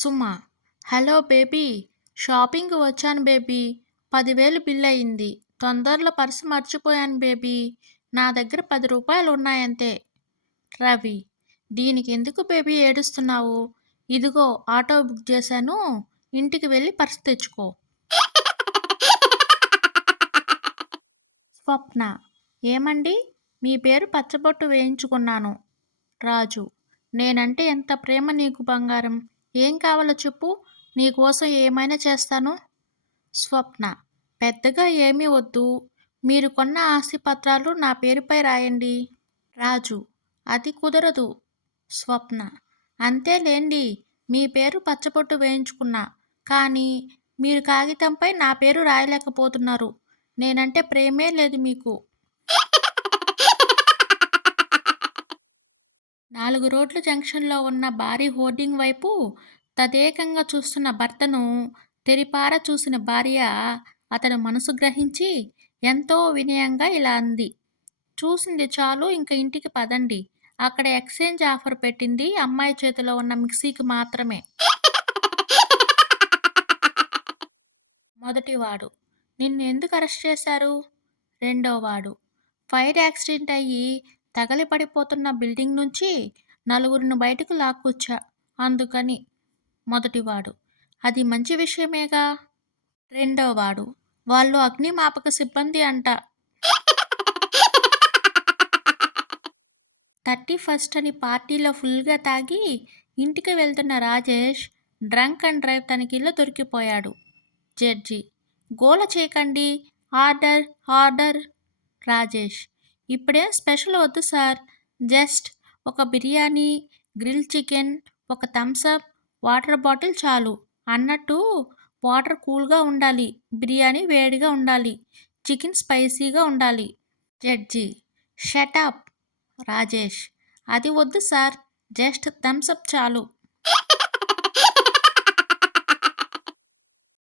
Suma. Hello baby. షాపింగ్కి వచ్చాను baby. 10,000 bill అయింది. తొందరలో పర్సు మర్చిపోయాను బేబీ. నా దగ్గర 10 రూపాయలు ఉన్నాయంతే. రవి. దీనికి ఎందుకు బేబీ ఏడుస్తున్నావు? ఇదిగో ఆటో బుక్ చేశాను. ఇంటికి వెళ్ళి పర్సు తెచ్చుకో. స్వప్న. ఏమండి? మీ పేరు పచ్చబొట్టు వేయించుకున్నాను. రాజు. నేనంటే ఎంత ప్రేమ నీకు బంగారం. ఏం కావాలో చెప్పు, నీకోసం ఏమైనా చేస్తాను. స్వప్న. పెద్దగా ఏమీ వద్దు. మీరు కొన్న ఆస్తి పత్రాలు నా పేరుపై రాయండి. రాజు. అది కుదరదు. స్వప్న. అంతేలేండి, మీ పేరు పచ్చబొట్టు వేయించుకున్నా, కానీ మీరు కాగితంపై నా పేరు రాయలేకపోతున్నారు. నేనంటే ప్రేమే లేదు మీకు. 4 రోడ్ల జంక్షన్లో ఉన్న భారీ హోర్డింగ్ వైపు తదేకంగా చూస్తున్న భర్తను తెరిపార చూసిన భార్య అతని మనసు గ్రహించి ఎంతో వినయంగా ఇలా అంది. చూసింది చాలు, ఇంక ఇంటికి పదండి. అక్కడ ఎక్స్చేంజ్ ఆఫర్ పెట్టింది అమ్మాయి చేతిలో ఉన్న మిక్సీకి మాత్రమే. మొదటివాడు. నిన్ను ఎందుకు అరెస్ట్ చేశారు? రెండోవాడు. ఫైర్ యాక్సిడెంట్ అయ్యి తగలి పడిపోతున్న బిల్డింగ్ నుంచి నలుగురిని బయటకు లాక్కొచ్చా, అందుకని. మొదటివాడు. అది మంచి విషయమేగా. రెండోవాడు. వాళ్ళు అగ్నిమాపక సిబ్బంది అంట. 31st అని పార్టీలో ఫుల్గా తాగి ఇంటికి వెళ్తున్న రాజేష్ డ్రంక్ అండ్ డ్రైవ్ తనిఖీలో దొరికిపోయాడు. జడ్జి. గోల చేయకండి. Order order. రాజేష్. ఇప్పుడేం స్పెషల్ వద్దు సార్. జస్ట్ ఒక బిర్యానీ, గ్రిల్ చికెన్, ఒక థమ్సప్, వాటర్ బాటిల్ చాలు. అన్నట్టు వాటర్ కూల్గా ఉండాలి, బిర్యానీ వేడిగా ఉండాలి, చికెన్ స్పైసీగా ఉండాలి. జడ్జి. షటప్. రాజేష్. అది వద్దు సార్, జస్ట్ థమ్సప్ చాలు.